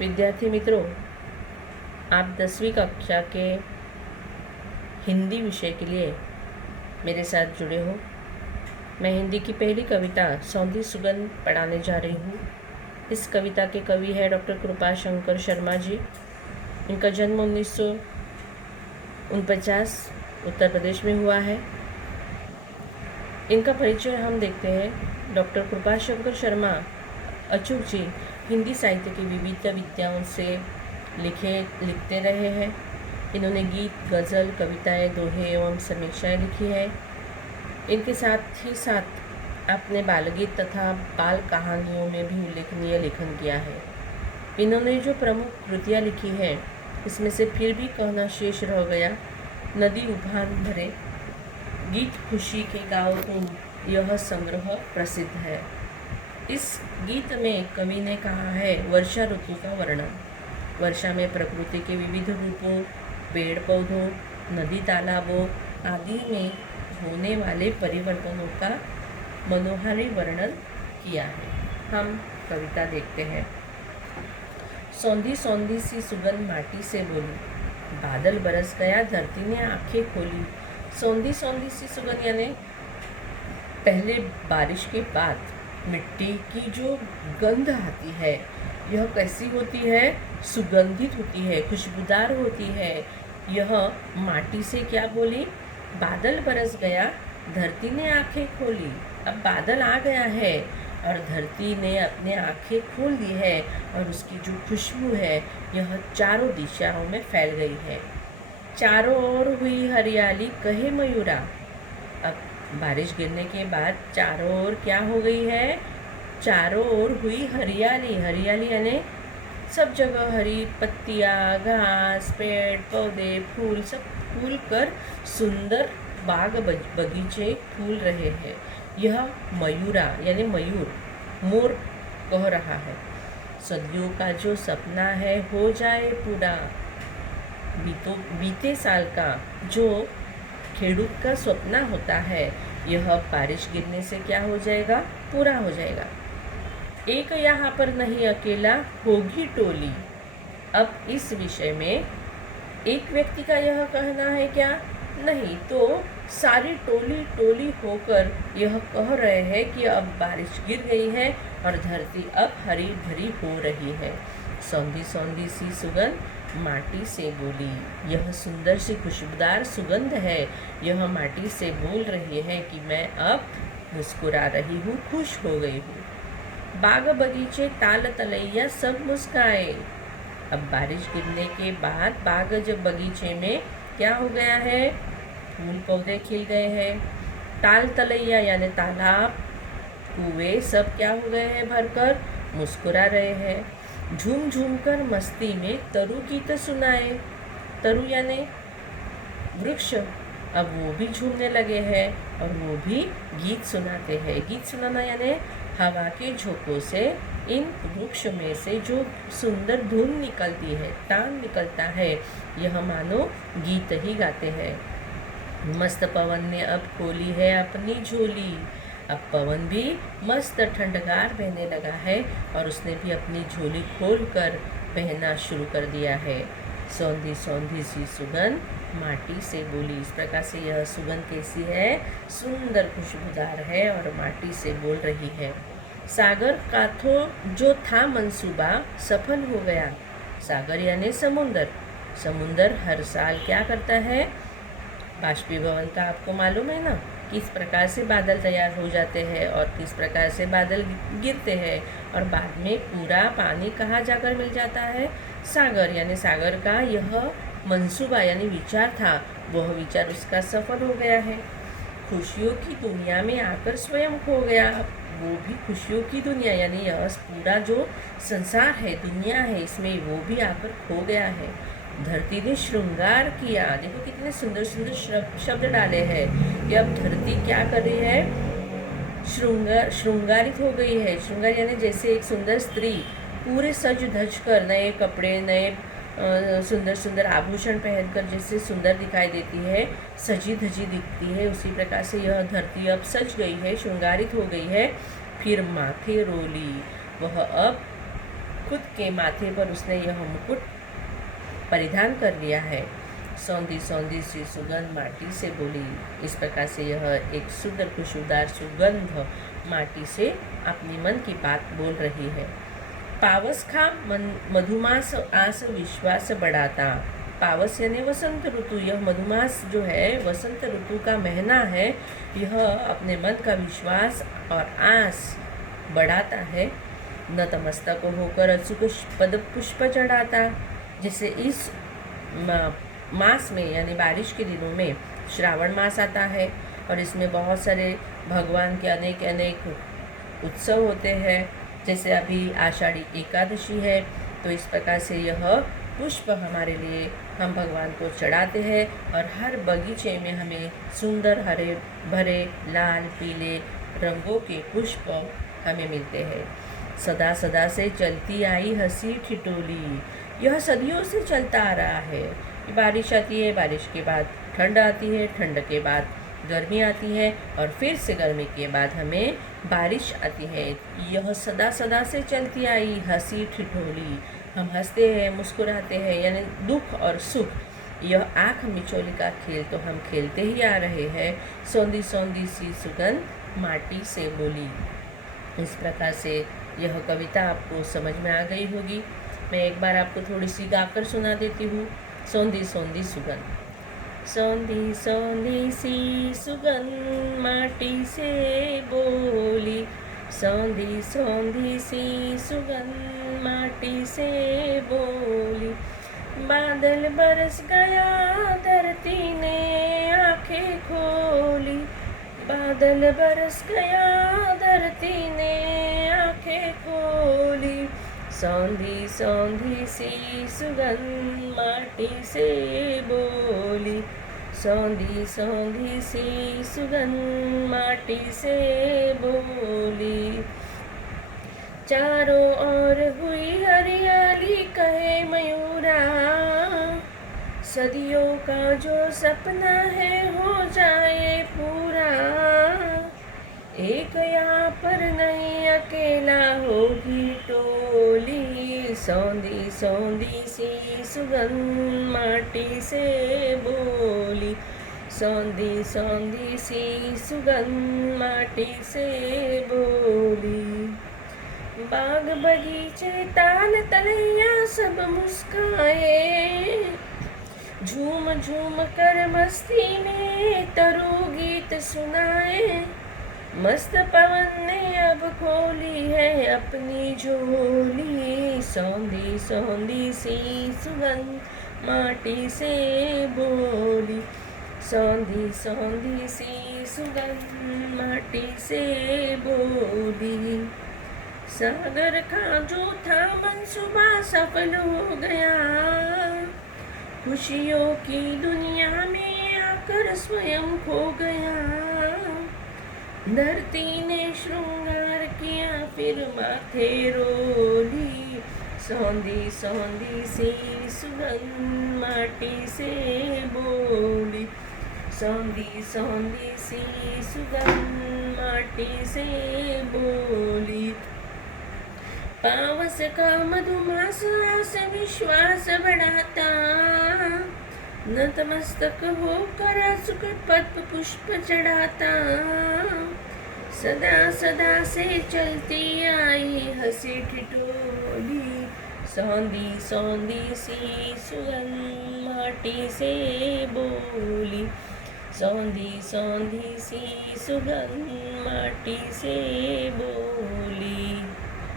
विद्यार्थी मित्रों, आप 10वीं कक्षा के हिंदी विषय के लिए मेरे साथ जुड़े हो। मैं हिंदी की पहली कविता सौंधी सुगंध पढ़ाने जा रही हूँ। इस कविता के कवि है डॉक्टर कृपाशंकर शर्मा जी। इनका जन्म 1949 उत्तर प्रदेश में हुआ है। इनका परिचय हम देखते हैं। डॉक्टर कृपाशंकर शर्मा अचूक जी हिंदी साहित्य की विविध विद्याओं से लिखते रहे हैं। इन्होंने गीत, गज़ल, कविताएं, दोहे एवं समीक्षाएं लिखी है। इनके साथ ही साथ अपने बालगीत तथा बाल कहानियों में भी उल्लेखनीय लेखन किया है। इन्होंने जो प्रमुख कृतियाँ लिखी हैं, इसमें से फिर भी कहना शेष रह गया, नदी उफान भरे, गीत खुशी के गाओ तुम, यह संग्रह प्रसिद्ध है। इस गीत में कवि ने कहा है वर्षा ऋतु का वर्णन। वर्षा में प्रकृति के विविध रूपों, पेड़ पौधों, नदी तालाबों आदि में होने वाले परिवर्तनों का मनोहारी वर्णन किया है। हम कविता देखते हैं। सौंधी सौंधी सी सुगंध माटी से बोली, बादल बरस गया धरती ने आंखें खोली। सौंधी सौंधी सी सुगंध यानी पहले बारिश के बाद मिट्टी की जो गंध आती है, यह कैसी होती है? सुगंधित होती है, खुशबूदार होती है। यह माटी से क्या बोली? बादल बरस गया धरती ने आंखें खोली। अब बादल आ गया है और धरती ने अपने आंखें खोल दी है और उसकी जो खुशबू है यह चारों दिशाओं में फैल गई है। चारों ओर हुई हरियाली कहे मयूरा। अब बारिश गिरने के बाद चारों ओर क्या हो गई है? चारों ओर हुई हरियाली। हरियाली यानी सब जगह हरी पत्तियाँ, घास, पेड़ पौधे, फूल सब फूल कर सुंदर बाग बगीचे फूल रहे हैं। यह मयूरा यानी मयूर, मोर कह रहा है। सदियों का जो सपना है हो जाए पूरा। बीते साल का जो खेडूत का सपना होता है, यह बारिश गिरने से क्या हो जाएगा? पूरा हो जाएगा। एक यहाँ पर नहीं अकेला, होगी टोली। अब इस विषय में एक व्यक्ति का यह कहना है क्या? नहीं, तो सारी टोली टोली होकर यह कह रहे हैं कि अब बारिश गिर गई है और धरती अब हरी भरी हो रही है। सौंधी सौंधी सी सुगंध माटी से बोली। यह सुंदर सी खुशबूदार सुगंध है। यह माटी से बोल रही है कि मैं अब मुस्कुरा रही हूँ, खुश हो गई हूँ। बाग बगीचे ताल तलैया सब मुस्काए। अब बारिश गिरने के बाद बाग जब बगीचे में क्या हो गया है? फूल पौधे खिल गए हैं। ताल तलैया यानी तालाब, कुएं सब क्या हो गए हैं? भरकर मुस्कुरा रहे हैं। झूम झूम कर मस्ती में तरु गीत सुनाए। तरु यानी वृक्ष, अब वो भी झूमने लगे हैं और वो भी गीत सुनाते हैं। गीत सुनाना यानी हवा के झोंकों से इन वृक्ष में से जो सुंदर धुन निकलती है, तान निकलता है, यह मानो गीत ही गाते हैं। मस्त पवन ने अब खोली है अपनी झोली। अब पवन भी मस्त ठंडगार बहने लगा है और उसने भी अपनी झोली खोलकर बहना शुरू कर दिया है। सौंधी सौंधी सी सुगंध माटी से बोली। इस प्रकार से यह सुगंध कैसी है? सुंदर खुशबूदार है और माटी से बोल रही है। सागर का तो जो था मंसूबा सफल हो गया। सागर यानी समुंदर। समुंदर हर साल क्या करता है? बाष्पीभवन का आपको मालूम है ना, किस प्रकार से बादल तैयार हो जाते हैं और किस प्रकार से बादल गिरते हैं और बाद में पूरा पानी कहाँ जाकर मिल जाता है? सागर। यानी सागर का यह मंसूबा यानी विचार था, वह विचार उसका सफल हो गया है। खुशियों की दुनिया में आकर स्वयं खो गया। वो भी खुशियों की दुनिया यानी यह पूरा जो संसार है, दुनिया है, इसमें वो भी आकर खो गया है। धरती ने श्रृंगार किया। देखो कितने सुंदर सुंदर शब्द डाले हैं कि अब धरती क्या कर रही है? श्रृंगारित हो गई है। श्रृंगार यानी जैसे एक सुंदर स्त्री पूरे सज धज कर, नए कपड़े, नए सुंदर सुंदर आभूषण पहनकर जैसे सुंदर दिखाई देती है, सजी धजी दिखती है, उसी प्रकार से यह धरती अब सज गई है, श्रृंगारित हो गई है। फिर माथे रोली, वह अब खुद के माथे पर उसने यह मुकुट परिधान कर लिया है। सौंधी सौंधी सी सुगंध माटी से बोली। इस प्रकार से यह एक सुंदर खुशबूदार सुगंध माटी से अपनी मन की बात बोल रही है। पावस खा मधुमास आस विश्वास बढ़ाता। पावस यानी वसंत ऋतु, यह मधुमास जो है वसंत ऋतु का महीना है, यह अपने मन का विश्वास और आस बढ़ाता है। नतमस्तक होकर अचूक पद पुष्प चढ़ाता। जैसे इस मास में यानी बारिश के दिनों में श्रावण मास आता है और इसमें बहुत सारे भगवान के अनेक अनेक उत्सव होते हैं। जैसे अभी आषाढ़ी एकादशी है, तो इस प्रकार से यह पुष्प हमारे लिए हम भगवान को चढ़ाते हैं और हर बगीचे में हमें सुंदर हरे भरे लाल पीले रंगों के पुष्प हमें मिलते हैं। सदा सदा से चलती आई हंसी ठिठोली, यह सदियों से चलता आ रहा है। बारिश आती है, बारिश के बाद ठंड आती है, ठंड के बाद गर्मी आती है और फिर से गर्मी के बाद हमें बारिश आती है। यह सदा सदा से चलती आई हंसी ठिठोली, हम हंसते हैं मुस्कुराते हैं, यानी दुख और सुख, यह आँख मिचोली का खेल तो हम खेलते ही आ रहे हैं। सौंधी सौंधी सी सुगंध माटी से बोली। इस प्रकार से यह कविता आपको समझ में आ गई होगी। मैं एक बार आपको थोड़ी सी गाकर सुना देती हूँ। सौंधी सौंधी सुगंध। सौंधी सौंधी सी सुगंध माटी से बोली। सौंधी सौंधी सी सुगंध माटी से बोली। बादल बरस गया धरती ने आंखें खोली। बादल बरस गया धरती ने आंखें खोली। सौंधी सौंधी सी सुगंध माटी से बोली। सौंधी सौंधी सी सुगंध माटी से बोली। चारों ओर हुई हरियाली कहे मयूरा, सदियों का जो सपना है हो जाए पूरा। एक यहाँ पर नहीं अकेला होगी टोली। सौंधी सौंधी सी सुगंध माटी से बोली। सौंधी सौंधी सी सुगंध माटी से बोली। बाग बगीचे ताल तलैया सब मुस्काए। झूम झूम कर मस्ती में तरु गीत सुनाए। मस्त पवन ने अब खोली है अपनी झोली। सौंधी सौंधी सी सुगंध माटी से बोली। सौंधी सौंधी सी सुगंध माटी से बोली। सागर का जो था मंसूबा सफल हो गया। खुशियों की दुनिया में आकर स्वयं खो गया। धरती ने श्रृंगार किया फिर माथे रोली। सौंधी सौंधी सी सुगंध माटी से बोली। सौंधी सौंधी सी सुगंध माटी से बोली। पावस का मधुमास आस विश्वास बढ़ाता। नतमस्तक होकर सुखद पद पुष्प चढ़ाता। सदा सदा से चलती आई हंसी ठिठोली। सौंधी सौंधी सी सुगंध माटी से बोली। सौंधी सौंधी सी सुगंध माटी से बोली।